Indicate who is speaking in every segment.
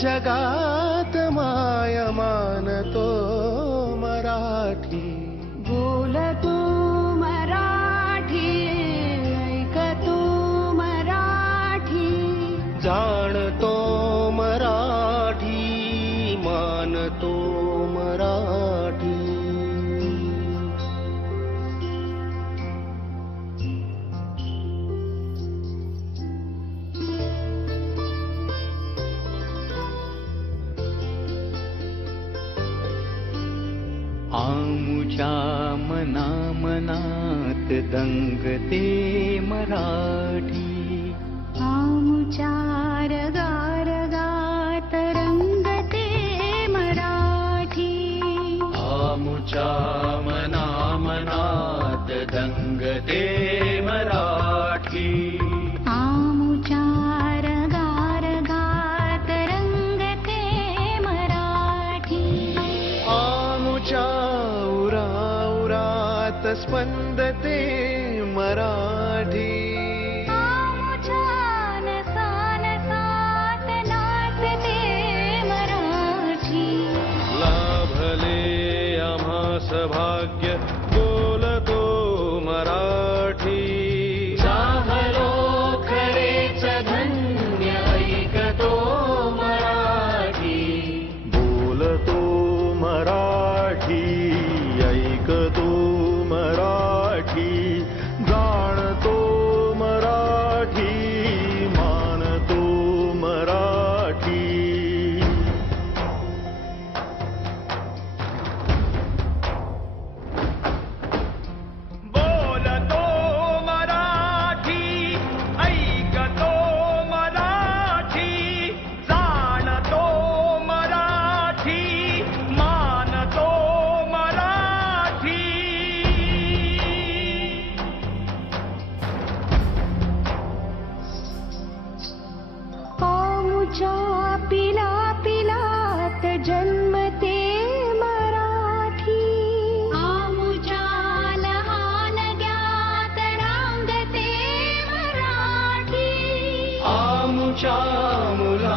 Speaker 1: जगात माय मानतो
Speaker 2: गते मराठी।
Speaker 3: आमुचारगा मुरामुखे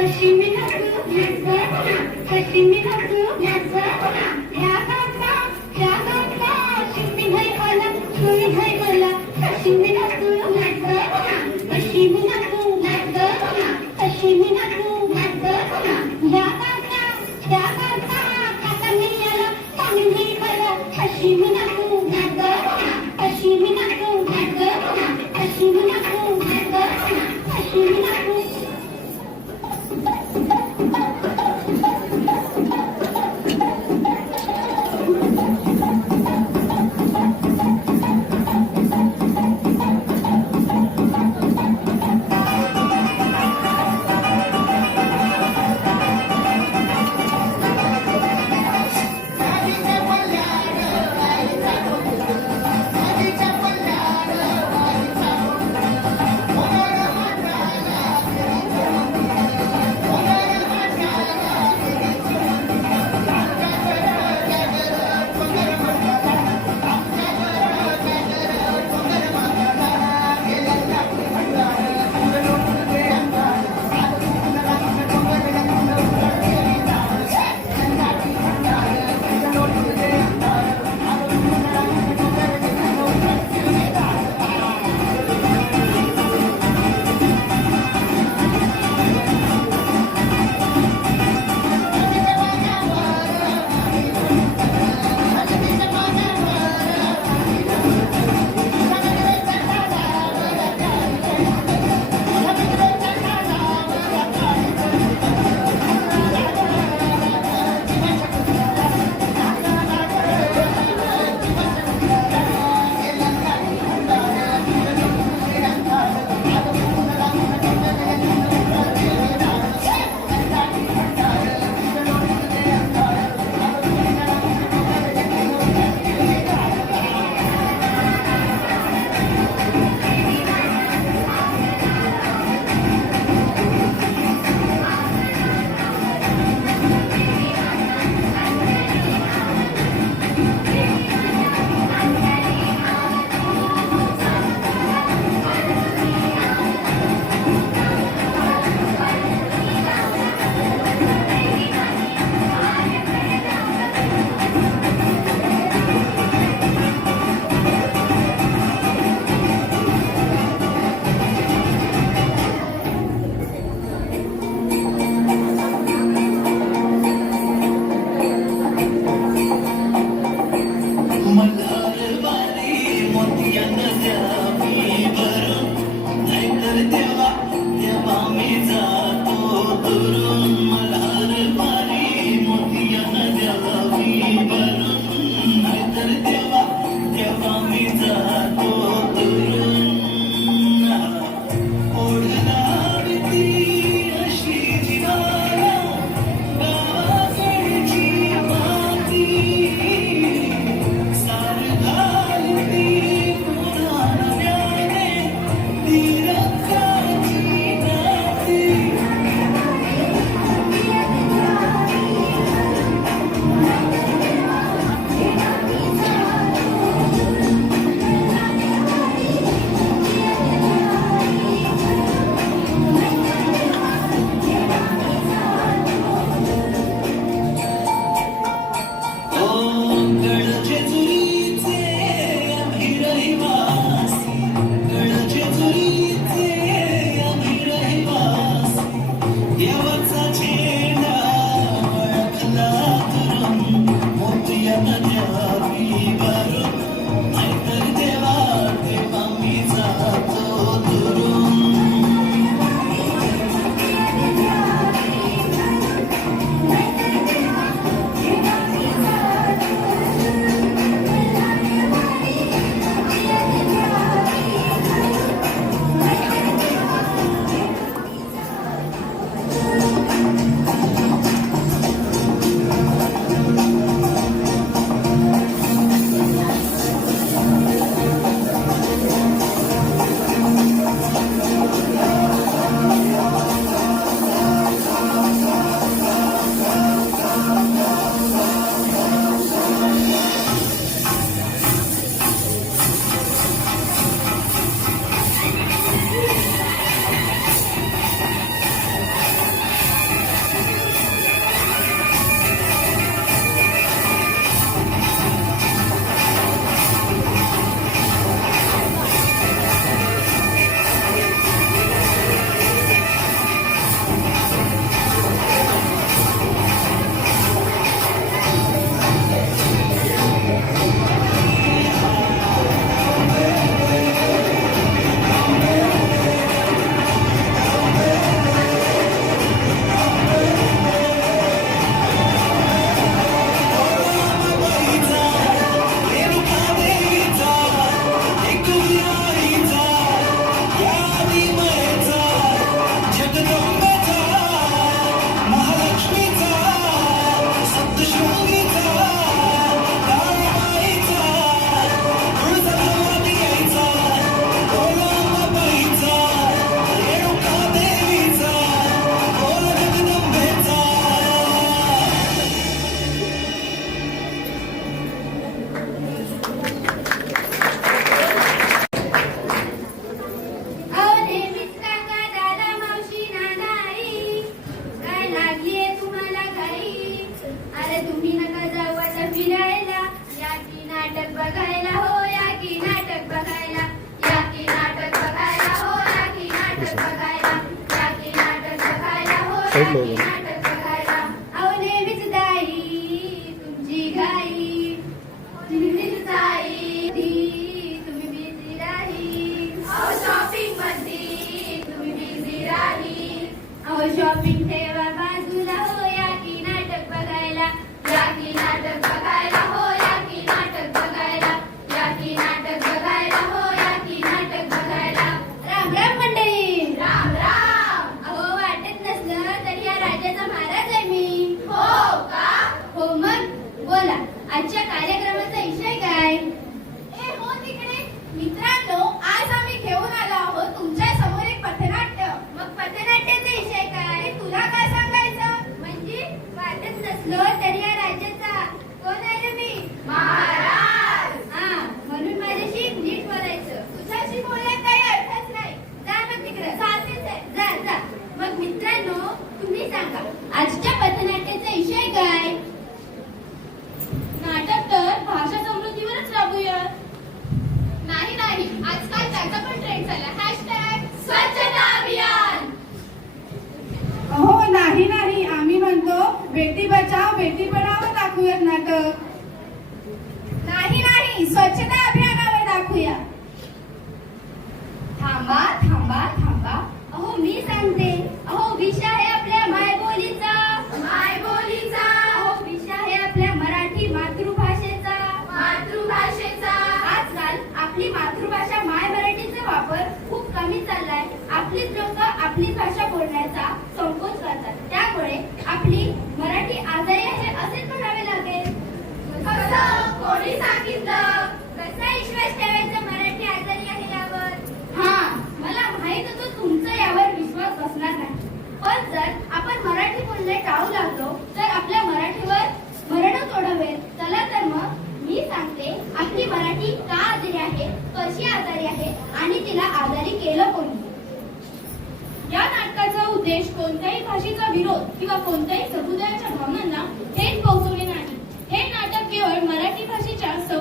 Speaker 3: कशी मी
Speaker 4: बेटी बचाव बेटी पढाव दाखवूयात नाटक.
Speaker 3: नाही नाही स्वच्छता अभियानावर दाखवूया. थांबा थांबा थांबा. अहो मी सांगते. अहो विषय आहे आपल्या मायबोलीचा. मायबोलीचा. अहो विषय आहे आपल्या मराठी मातृभाषेचा. मातृभाषेचा. आजकाल आपली मातृभाषा माय मराठीचा वापर खूप कमी चाललाय. आपलीच लोक आपलीच भाषा बोलण्याचा संकोच करतात. त्यामुळे आपली
Speaker 4: या नाटकाचा उद्देश कोणत्याही भाषेचा विरोध किंवा कोणत्याही समुदायाच्या भावना थेट पोहोचवणे नाही हे नाटक केवळ मराठी भाषेच्या संवर्धनाचा संदेश देण्यासाठी रचले गेले आहे
Speaker 3: हो जांभूळ पिकल्या झाडाखाली हं? या झाडाखाली कोण बसलंय कोण तुम्ही इथे कशाला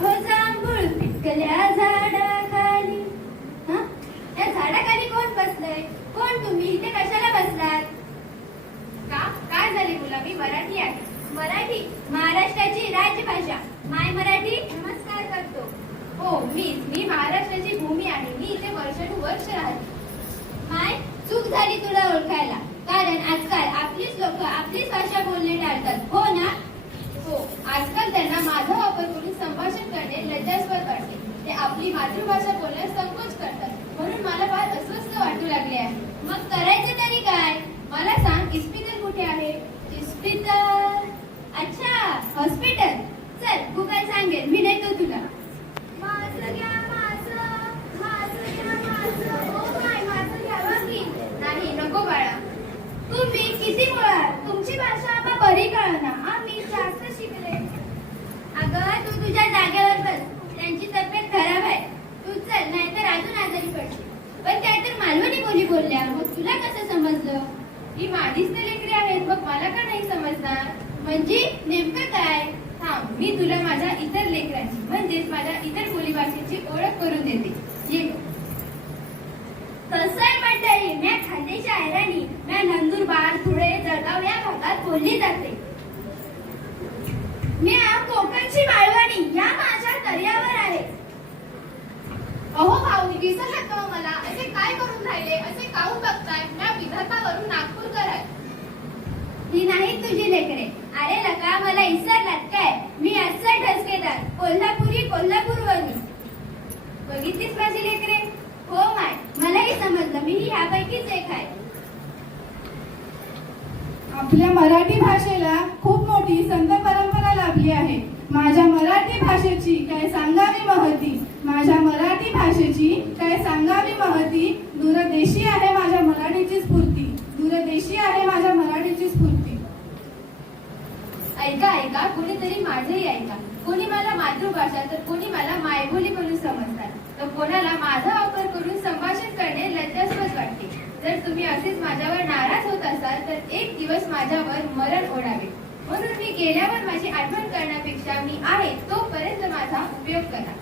Speaker 3: हो बसलात? का? काय झाले गेले मी मराठी आहे. मराठी महाराष्ट्राची राज्यभाषा माय मराठी करतो. हो मी मी महाराष्ट्राची भूमी आहे. मी इथे वर्षानुवर्ष राहते. माय चूक झाली तुला ओळखायला. कारण आजकाल आपलीच लोक आपलीच भाषा बोलणे टाळतात. हो ना? हो आजकाल त्यांना माझा वापर करून संभाषण करणे लज्जास्पद वाटते. ते आपली मातृभाषा बोलण्यास संकोच करतात. म्हणून मला फार अस्वस्थ वाटू लागले आहे. मग करायचं तरी काय? मला सांग इस्पितल कुठे आहे? इस्पितल अच्छा हॉस्पिटल. चल गुगल सांगेल मी देतो तुला. नाही नको बाळा तुम्ही किती बोलाल तुमची भाषा आम्हा बरी कळना आम्ही जास्त शिकले अगं तू तुझ्या जागेवर बस त्यांची तब्येत खराब आहे तू चल नाहीतर अजून आजारी पडशील पण त्या तर मालवणी बोली बोलल्या मग तुला कसं समजलं ही माझीच तर लेकरी आहेत मग मला का नाही समजणार? म्हणजे नेमकं काय? थांब मी तुला माझ्या इतर लेकरांची म्हणजेच माझ्या इतर बोलीभाषेची ओळख करून देते. ये बघ. मंडळी म्या खानदेशी आयराणी म्या नंदुरबार धुळे जळगाव या भागात बोलली जाते. म्या कोकणची मालवणी या माझ्या दर्यावर आहे.
Speaker 4: अहो भाऊ दिसत का हो मला? असे काय करून राहिले? असे काऊ बघताय? मी विदर्भावरून नागपूर आहे
Speaker 3: ही नाही तुझी लेकरे अरे अरे लका मला इसरलात काय मी अस्सल ठसकेदार कोल्हापुरी कोल्हापूरवरून बघितलीच माझी लेकरे हो माय मलाही समजलं नक्कीच एक आहे.
Speaker 4: आपल्या मराठी भाषेला खूप मोठी संत परंपरा लाभली आहे. माझ्या मराठी भाषेची काय सांगावी महती? माझ्या मराठी भाषेची काय सांगावी महती? दूरदेशी आहे माझ्या मराठीची स्फूर्ती. दूरदेशी आहे माझ्या मराठीची स्फूर्ती.
Speaker 3: ऐका ऐका कोणीतरी माझेही ऐका. कोणी मला मातृभाषा तर कोणी मला मायबोली म्हणून समजतात. तर कोणाला माझा वापर करून संभाषण करणे लज्जास्पद वाटते. जर तुम्ही असेच माझ्यावर नाराज होत असाल तर एक दिवस माझ्यावर मरण ओढावे. म्हणून मी गेल्यावर माझी आठवण करण्यापेक्षा मी आहे तोपर्यंत माझा उपयोग करा.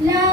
Speaker 3: लाभले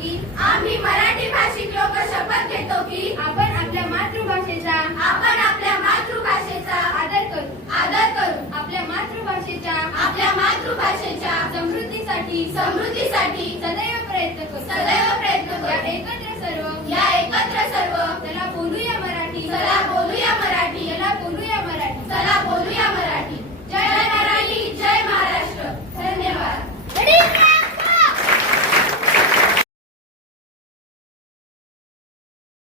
Speaker 3: की आम्ही मराठी भाषिक लोक शपथ घेतो की आपण आपल्या मातृभाषेचा आपण आपल्या मातृभाषेचा आदर करू. आदर करू. आपल्या मातृभाषेचा आपल्या मातृभाषेच्या समृद्धीसाठी समृद्धीसाठी सदैव प्रयत्न करू. सदैव प्रयत्न करू. एकत्र सर्व या एकत्र सर्व त्याला बोलूया मराठी. चला बोलूया मराठी. याला बोलूया मराठी. चला बोलूया मराठी. जय मराठी जय महाराष्ट्र. धन्यवाद.